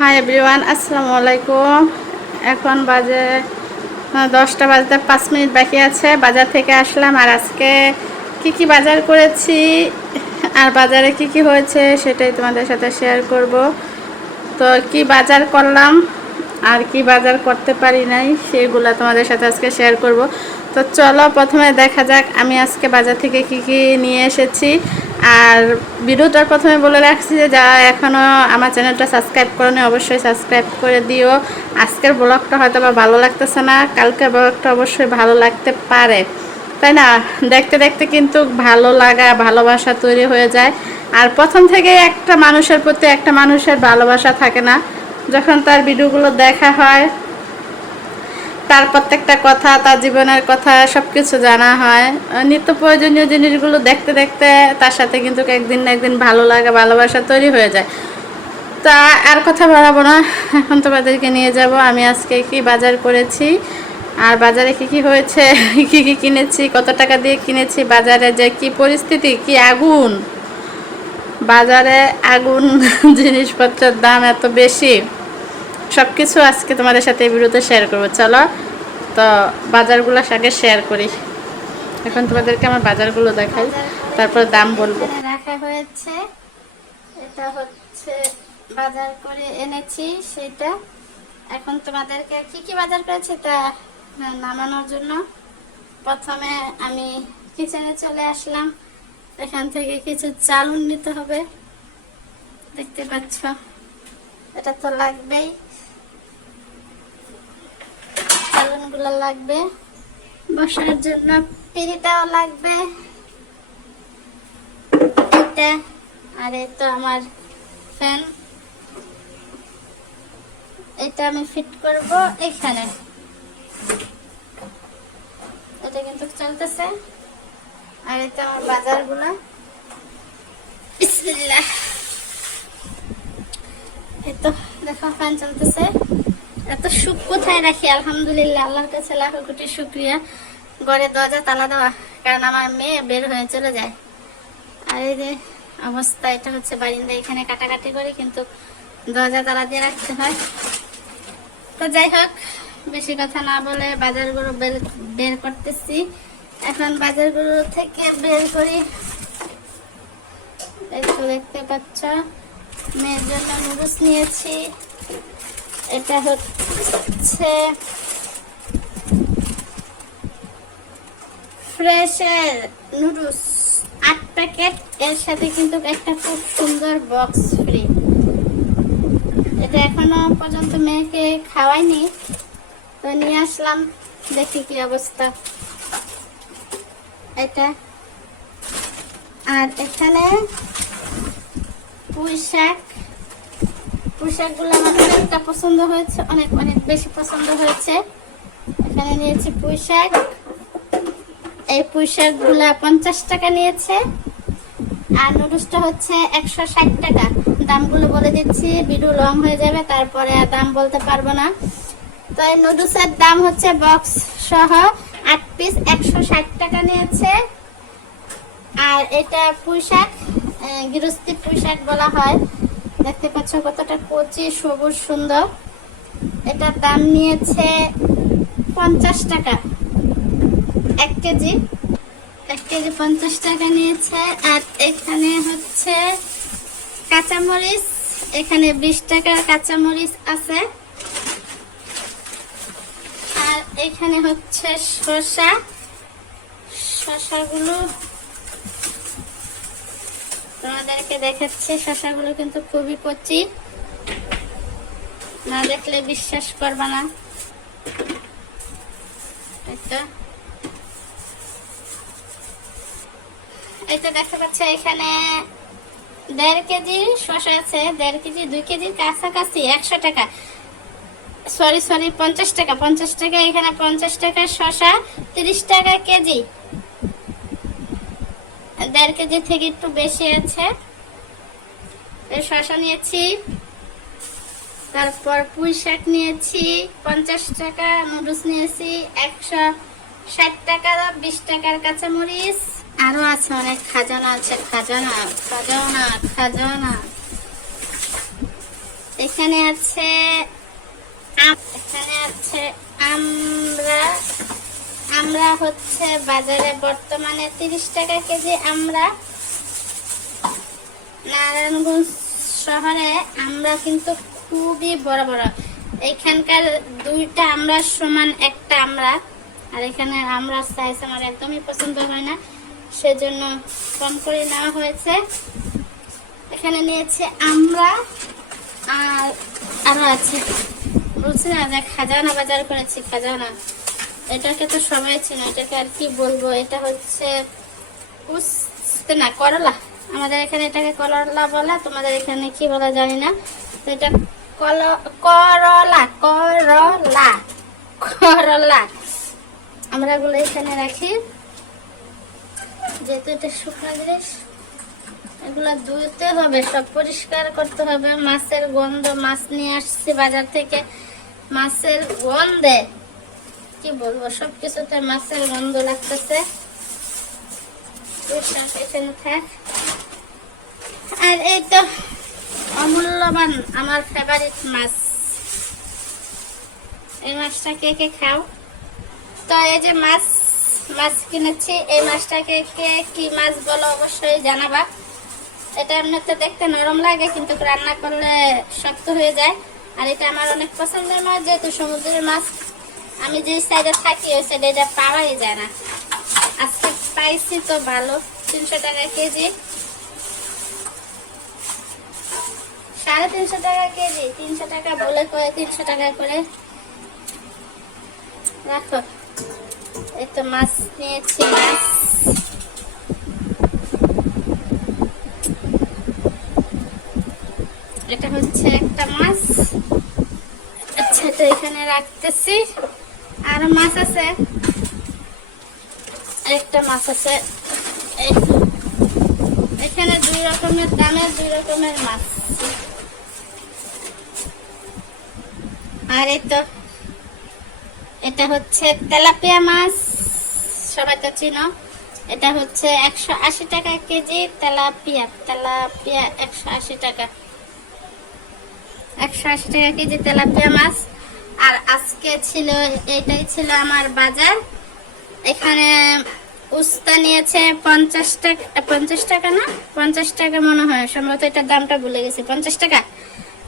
Hi everyone, আসসালামু আলাইকুম। এখন বাজে 10টা বাজতে 5 মিনিট বাকি আছে। বাজার থেকে আসলাম, আর আজকে কি বাজার করেছি আর বাজারে কি হয়েছে সেটাই তোমাদের সাথে শেয়ার করব। তো কি বাজার করলাম আর কি বাজার করতে পারি নাই সেগুলো তোমাদের সাথে আজকে শেয়ার করব। তো চলো প্রথমে দেখা যাক আমি আজকে বাজার থেকে কি নিয়ে এসেছি। আর ভিডিওটার প্রথমে বলে রাখছি যে যারা এখনও আমার চ্যানেলটা সাবস্ক্রাইব করোনি অবশ্যই সাবস্ক্রাইব করে দিও। আজকের ব্লগটা হয়তো বা ভালো লাগতেছে না, কালকের ব্লগটা অবশ্যই ভালো লাগতে পারে, তাই না? দেখতে দেখতে কিন্তু ভালো লাগা ভালোবাসা তৈরি হয়ে যায়। আর প্রথম থেকে একটা মানুষের প্রতি একটা মানুষের ভালোবাসা থাকে না, যখন তার ভিডিওগুলো দেখা হয়, তার প্রত্যেকটা কথা, তার জীবনের কথা সব কিছু জানা হয়, নিত্য প্রয়োজনীয় জিনিসগুলো দেখতে দেখতে তার সাথে কিন্তু একদিন না একদিন ভালো লাগা ভালোবাসা তৈরি হয়ে যায়। তা আর কথা বাড়াবো না, এখন তোমাদেরকে নিয়ে যাব আমি আজকে কি বাজার করেছি আর বাজারে কি হয়েছে, কি কিনেছি, কত টাকা দিয়ে কিনেছি, বাজারে যে কি পরিস্থিতি, কি আগুন বাজারে, আগুন জিনিসপত্রের দাম এত বেশি, সব কিছু আজকে তোমাদের সাথে এই ভিডিওতে শেয়ার করবো। চলো তো বাজারগুলো আগে শেয়ার করি। এখন তোমাদেরকে আমার বাজারগুলো দেখাই, তারপর দাম বলবো। রাখা হয়েছে, এটা হচ্ছে বাজার করে এনেছি সেটা। এখন তোমাদেরকে কি বাজার করেছি তা নামানোর জন্য প্রথমে আমি কিচেনে চলে আসলাম। এখান থেকে কিছু চালুন নিতে হবে, দেখতে পাচ্ছ এটা তো লাগবেই, চালুনগুলো লাগবে, বসার জন্য পিঁড়িটাও লাগবে এটা, আর এই তো আমার ফ্যান, এটা আমি ফিট করব এখানে, এটা কিন্তু চলতেছে। আর এটা আমার বাজারগুলো, বিসমিল্লাহ। এই তো দেখো ফ্যান চলতেছে। এত সুখ কোথায় রাখি, আলহামদুলিল্লাহ, আল্লাহর কাছে লাখো কোটি শুকরিয়া। ঘরে দরজা তালা দেওয়া, কারণ আমার মেয়ে বের হয়ে চলে যায়। আর এই যে অবস্থা, এটা হচ্ছে বারিন্দা, এখানে কাটাকাটি করে কিন্তু দরজা তালা দিয়ে রাখতে হয়। তো যাই হোক, বেশি কথা না বলে বাজারগুলো বের করতেছি। এখন বাজারগুলো থেকে বের করি। একটু দেখতে পাচ্ছ মেয়ের জন্য নুডলস নিয়েছি। এটা হচ্ছে ফ্রেশের নুডলস 8 প্যাকেট, এর সাথে কিন্তু একটা খুব সুন্দর বক্স ফ্রি। এটা এখনো পর্যন্ত মেয়েকে খাওয়াইনি, তো নিয়ে আসলাম, দেখি কি অবস্থা এটা। আর এখানে পুঁইশাকগুলো আমার অনেকটা পছন্দ হয়েছে, অনেক বেশি পছন্দ হয়েছে। এখানে নিয়েছি পুঁইশাক, এই পুঁইশাকগুলো 50 টাকা নিয়েছে। আর নুডলসটা হচ্ছে 160 টাকা। দামগুলো বলে দিচ্ছি, ভিডিও লং হয়ে যাবে, তারপরে আর দাম বলতে পারবো না। তো এই নুডলসের দাম হচ্ছে বক্স সহ 8 পিস 160 টাকা নিয়েছে। আর এটা পুঁইশাক, গৃহস্থী পুঁইশাক বলা হয়, দেখতে পাচ্ছ কতটা কচি সবুজ সুন্দর। এটার দাম নিয়েছে 50 টাকা, 1 কেজি 50 টাকা নিয়েছে। আর এখানে হচ্ছে কাঁচামরিচ, এখানে 20 টাকার কাঁচামরিচ আছে। আর এখানে হচ্ছে শসাগুলো তোমাদেরকে দেখাচ্ছি। শসাগুলো কিন্তু খুবই কচি, না দেখলে বিশ্বাস করবে না। এটা দেখতে পাচ্ছ, এখানে 1.5 কেজি শসা আছে, 1.5 কেজি 2 কেজির কাছাকাছি, 100 টাকা, সরি 50 টাকা, 50 টাকা। এখানে 50 টাকা শসা, 30 টাকা কেজি। 1.5 কেজি থেকে একটু বেশি আছে। শসা নিয়েছি, তারপর পুঁইশাক নিয়েছি 50 টাকা, নুডলস নিয়েছি 160 টাকা, 20 টাকার কাঁচামরিচ, আরো আছে অনেক খাজানা আছে, খাজানা। এখানে আছে এখানে আছে আমরা আমরা হচ্ছে বাজারে বর্তমানে 30 টাকা কেজি। আমরা নারায়ণগঞ্জ শহরে আমরা কিন্তু খুবই বড় বড়, এখানকার দুইটা আমরা সমান একটা আমরা, আর এখানে আমরা সাইজ আমার একদমই পছন্দ হয় না, সেজন্য কম করে নেওয়া হয়েছে। এখানে নিয়েছে আমরা, আর আরো আছে, বলছি না যে খাজানা বাজার করেছি। খাজানা এটাকে তো সবাই চেনে, এটাকে আর কি বলবো, এটা হচ্ছে উস্তে না করলা, আমাদের এখানে এটাকে করলা বলে, তোমাদের এখানে কি বলা জানি না। তো এটা করলা করলা করলা আমরা এগুলো এখানে রাখি, যেহেতু এটা শুকনো জিনিস, এগুলো ধুতে হবে, সব পরিষ্কার করতে হবে। মাছের গন্ধ, মাছ নিয়ে আসছি বাজার থেকে, মাছের গন্ধে কি বলবো, সবকিছুতে মাছের গন্ধ লাগতেছে। এখানে থাক। আর এই তো অমূল্যবান আমার ফেভারিট মাছ, এই মাছটা কে কে খাও? তো এই যে মাছ কিনেছি, এই মাছটাকে কে কি মাছ বলো অবশ্যই জানাবা। এটা এমনিতে দেখতে নরম লাগে, কিন্তু রান্না করলে শক্ত হয়ে যায়। আর এটা আমার অনেক পছন্দের মাছ, যেহেতু সমুদ্রের মাছ, আমি যে সাইডে থাকি ওই সাইডে এটা পাওয়াই যায় না। আজকে পাইছি তো ভালো, 300 টাকা কেজি, 350 টাকা কেজি, 300 টাকা বলে করে 300 টাকা করে রাখো। এই তো মাছ নিয়েছি, মাছ এটা হচ্ছে একটা মাছ। আচ্ছা, তো এখানে রাখতেছি। আর মাছ আছে, একটা মাছ আছে এখানে, 2 রকমের দামের 2 রকমের মাছ। আর এই তো এটা হচ্ছে তেলাপিয়া মাছ, সবাই তো চিনো। এটা হচ্ছে 180 টাকা কেজি তেলাপিয়া, 180 টাকা, 180 টাকা কেজি তেলাপিয়া মাছ। আর আজকে ছিল, এটাই ছিল আমার বাজার। এখানে উস্তা নিয়েছে 50 টাকা, 50 টাকা না 50 টাকা মনে হয়, সম্ভবত এটার দামটা ভুলে গেছি, 50 টাকা।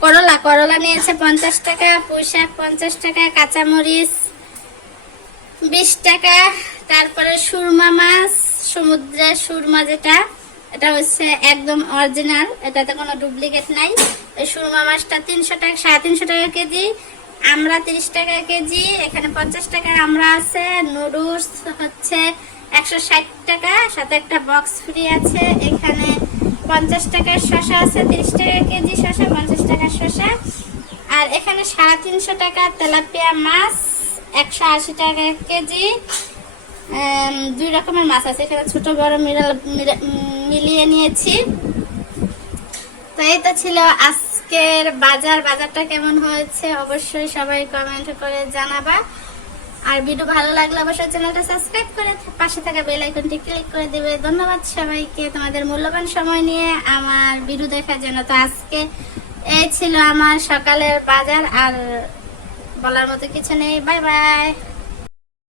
করলা নিয়েছে 50 টাকা, পুঁইশাক 50 টাকা, কাঁচামরিচ 20 টাকা। তারপরে সুরমা মাছ, সমুদ্রের সুরমা যেটা, এটা হচ্ছে একদম অরিজিনাল, এটাতে কোনো ডুপ্লিকেট নাই। এই সুরমা মাছটা 300 টাকা, 350 টাকা কেজি। আমরা 30 টাকা কেজি। এখানে 50 টাকার আমরা আছে। নুডলস হচ্ছে 160 টাকা, সাথে একটা বক্স ফ্রি আছে। এখানে 50 টাকার শসা আছে, 30 টাকা কেজি শসা, 50 টাকার শসা। আর এখানে 350 টাকা তেলাপিয়া মাছ, 180 টাকা কেজি। 2 রকমের মাছ আছে এখানে, ছোট বড় মিলিয়ে নিয়েছি। তো এই তো ছিল আজকের বাজারটা কেমন হয়েছে অবশ্যই সবাই কমেন্ট করে জানাবা। আর ভিডিও ভালো লাগলে অবশ্যই চ্যানেলটা সাবস্ক্রাইব করে পাশে থাকা বেল আইকনটি ক্লিক করে দিবে। ধন্যবাদ সবাইকে তোমাদের মূল্যবান সময় নিয়ে আমার ভিডিও দেখার জন্য। তো আজকে এই ছিল আমার সকালের বাজার, আর বলার মতো কিছু নেই। Bye bye.